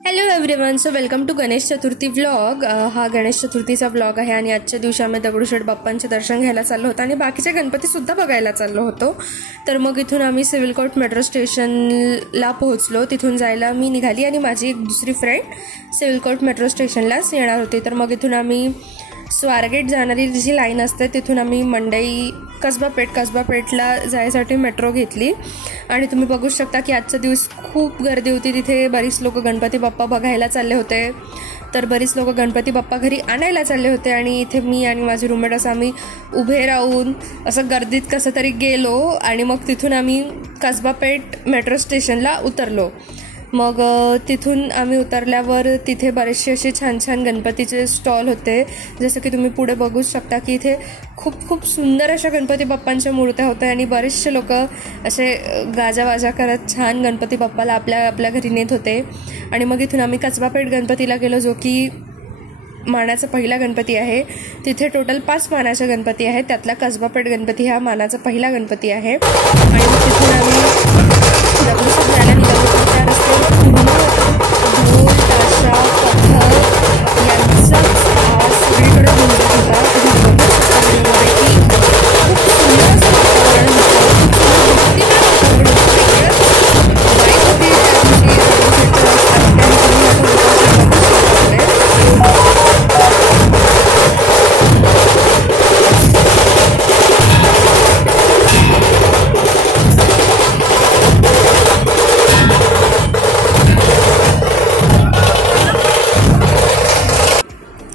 Hello everyone, so welcome to Ganesh Chaturthi vlog. हा Ganesh चतुर्थीचा vlog आहे आणि आजच्या दिवशी आम्ही दगडूशेठ बाप्पांचे दर्शन घ्यायला चाललो होतो आणि बाकीचे गणपतीसुद्धा बघायला चाललो होतो. तर मग इथून आम्ही सिव्हिल कोर्ट मेट्रो स्टेशनला पोहोचलो. तिथून जायला मी निघाली आणि माझी एक दुसरी फ्रेंड सिव्हिल कोर्ट मेट्रो स्टेशनलाच येणार होती. तर मग इथून आम्ही स्वारगेट जाणारी जी लाईन असते तिथून आम्ही मंडई कसबा पेठला जायसाठी मेट्रो घेतली आणि तुम्ही बघू शकता की आजचा दिवस खूप गर्दी होती. तिथे बरीच लोक गणपती बाप्पा बघायला चालले होते, तर बरीच लोक गणपती बाप्पा घरी आणायला चालले होते आणि इथे मी आणि माझी रूममेट असं आम्ही उभे राहून असं गर्दीत कसं तरी गेलो आणि मग तिथून आम्ही कसबा पेठ मेट्रो स्टेशनला उतरलो. मग तिथून आम्ही उतरल्यावर तिथे बरेचसे असे छान छान गणपतीचे स्टॉल होते. जसं की तुम्ही पुढे बघू शकता की इथे खूप सुंदर अशा गणपती बाप्पांच्या मूर्त्या होत्या आणि बरेचसे लोक असे गाजावाजा करत छान गणपती बाप्पाला आपल्या घरी नेत होते. आणि मग इथून आम्ही कसबा पेठ गणपतीला गेलो, जो की मानाचा पहिला गणपती आहे. तिथे टोटल 5 मानाचे गणपती आहेत, त्यातला कसबा पेठ गणपती हा मानाचा पहिला गणपती आहे. आणि तिथून आम्ही दगडूशेठ जायला निघालो. त्या रस्त्यावर ढोल ताशा पथक यांचा आवाज सगळीकडे गुंजत होता.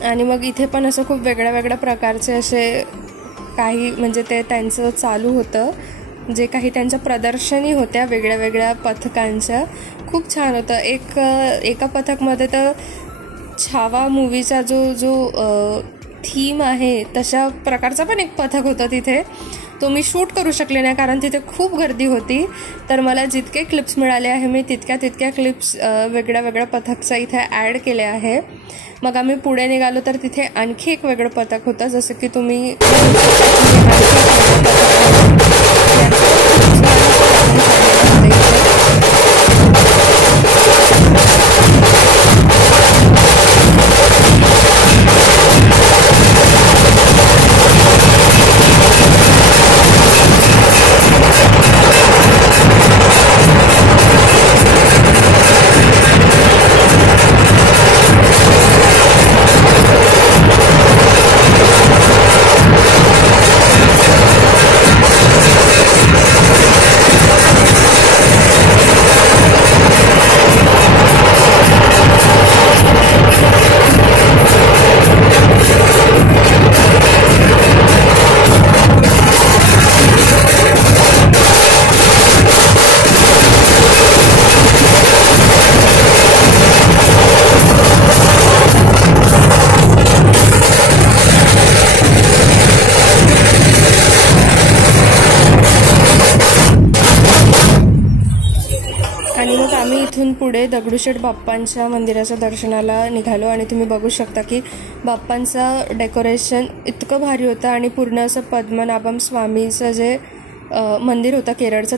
आणि मग इथे पण असं खूप वेगळ्या प्रकारचे असे काही म्हणजे ते त्यांचं चालू होतं, जे काही त्यांच्या प्रदर्शनी होत्या वेगळ्या पथकांच्या. खूप छान होतं. एका पथकमध्ये तर छावा मूवीचा जो थीम आहे तशा प्रकारचा पण एक पथक होता तिथे. तो मी शूट करू शकले नाही कारण तिथे खूप गर्दी होती. तर मला जितके क्लिप्स मिळाले आहे मी तितक्या क्लिप्स वेगळ्या पथकचा इथे ॲड केले आहे. मग आम्ही पुढे निघालो तर तिथे आणखी एक वेगळं पथक होतं, जसं की तुम्ही इथून पुढे दगडूशेठ बाप्पांच्या मंदिराच्या दर्शनाला निघालो आणि तुम्ही बघू शकता की बाप्पांचं डेकोरेशन इतकं भारी होतं आणि पूर्ण असं पद्मनाभम स्वामीचं जे मंदिर होतं केरळचं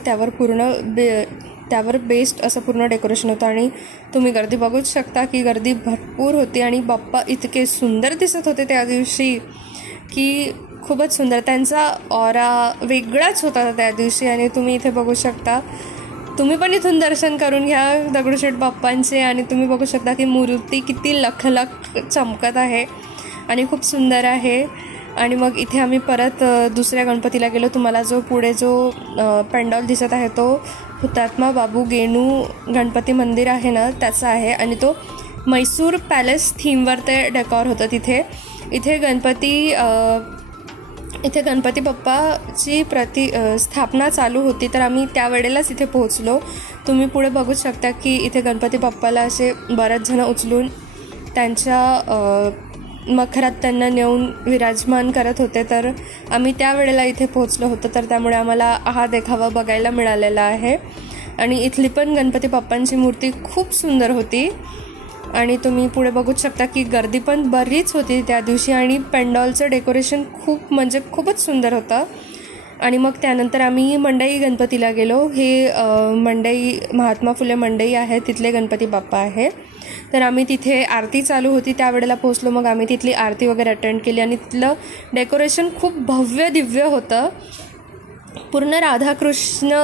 त्यावर बेस्ड असं पूर्ण डेकोरेशन होतं. आणि तुम्ही गर्दी बघूच शकता की गर्दी भरपूर होती आणि बाप्पा इतके सुंदर दिसत होते त्या दिवशी की खूपच सुंदर. त्यांचा ऑरा वेगळाच होता त्या दिवशी आणि तुम्ही इथे बघू शकता. तुम्ही पण इथून दर्शन करून घ्या दगडूशेठ बाप्पांचे आणि तुम्ही बघू शकता की मूर्ती किती लखलख चमकत आहे आणि खूप सुंदर आहे. आणि मग इथे आम्ही परत दुसऱ्या गणपतीला गेलो. तुम्हाला पुढे जो पेंडॉल दिसत आहे तो हुतात्मा बाबू गेनू गणपती मंदिर आहे ना, त्याचा आहे आणि तो मैसूर पॅलेस थीमवर ते डेकॉर होतं. इथे गणपती बाप्पाची स्थापना चालू होती, तर आम्ही त्यावेळेलाच इथे पोहोचलो. तुम्ही पुढे बघू शकता की इथे गणपती बाप्पाला असे बरेच जण उचलून त्यांच्या मखरात त्यांना नेऊन विराजमान करत होते. तर आम्ही त्यावेळेला इथे पोहोचलो होतो, तर त्यामुळे आम्हाला हा देखावा बघायला मिळालेला आहे. आणि इथली पण गणपती बाप्पांची मूर्ती खूप सुंदर होती. आणि तुम्ही पुढे बघूच शकता की गर्दी पण बरीच होती त्या दिवशी आणि पेंडॉलचं डेकोरेशन खूपच सुंदर होतं. आणि मग त्यानंतर आम्ही मंडई गणपतीला गेलो. हे मंडई महात्मा फुले मंडई आहे, तिथले गणपती बाप्पा आहे. तर आम्ही तिथे आरती चालू होती त्यावेळेला पोचलो. मग आम्ही तिथली आरती वगैरे अटेंड केली आणि तिथलं डेकोरेशन खूप भव्य दिव्य होतं. पूर्ण राधाकृष्ण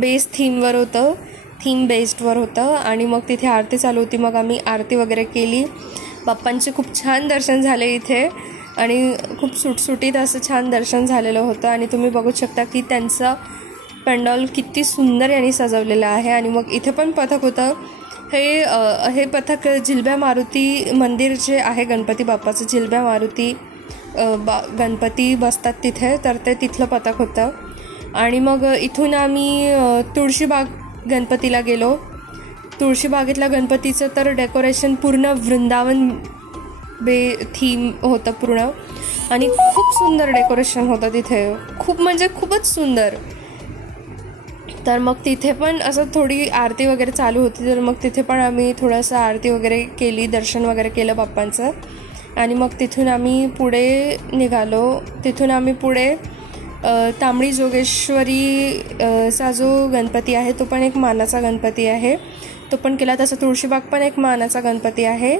बेस थीमवर होतं, थीम बेस्डवर होतं. आणि मग तिथे आरती चालू होती. मग आम्ही आरती वगैरे केली. बाप्पांचे खूप छान दर्शन झाले इथे आणि खूप सुटसुटीत असं छान दर्शन झालेलं होतं. आणि तुम्ही बघू शकता की त्यांचं पेंडॉल किती सुंदर यांनी सजवलेलं आहे. आणि मग इथे पण पथक होतं. हे पथक जिलब्या मारुती मंदिर जे आहे गणपती बाप्पाचं, जिलब्या मारुती गणपती बसतात तिथे, तर ते तिथलं पथक होतं. आणि मग इथून आम्ही तुळशीबाग गणपतीला गेलो. तुळशीबागेतल्या गणपतीचं तर डेकोरेशन पूर्ण वृंदावन थीम होतं पूर्ण आणि खूप सुंदर डेकोरेशन होतं तिथे, खूप म्हणजे खूपच सुंदर. तर मग तिथे पण असं थोडी आरती वगैरे चालू होती, तर मग तिथे पण आम्ही थोडंसं आरती वगैरे केली, दर्शन वगैरे केलं बाप्पांचं. आणि मग तिथून आम्ही पुढे निघालो. तिथून आम्ही पुढे तांबडी जोगेश्वरी चा जो गणपती आहे तो पण एक मानाचा गणपती आहे, तो पण केला. तसं तुळशीबाग पण एक मानाचा गणपती आहे.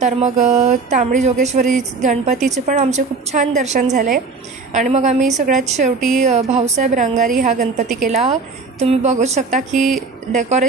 तर मग तांबडी जोगेश्वरी गणपतीचे पण आमचे खूप छान दर्शन झाले. आणि मग आम्ही सगळ्यात शेवटी भाऊसाहेब रंगारी हा गणपती केला. तुम्ही बघू शकता की डेकोरेशन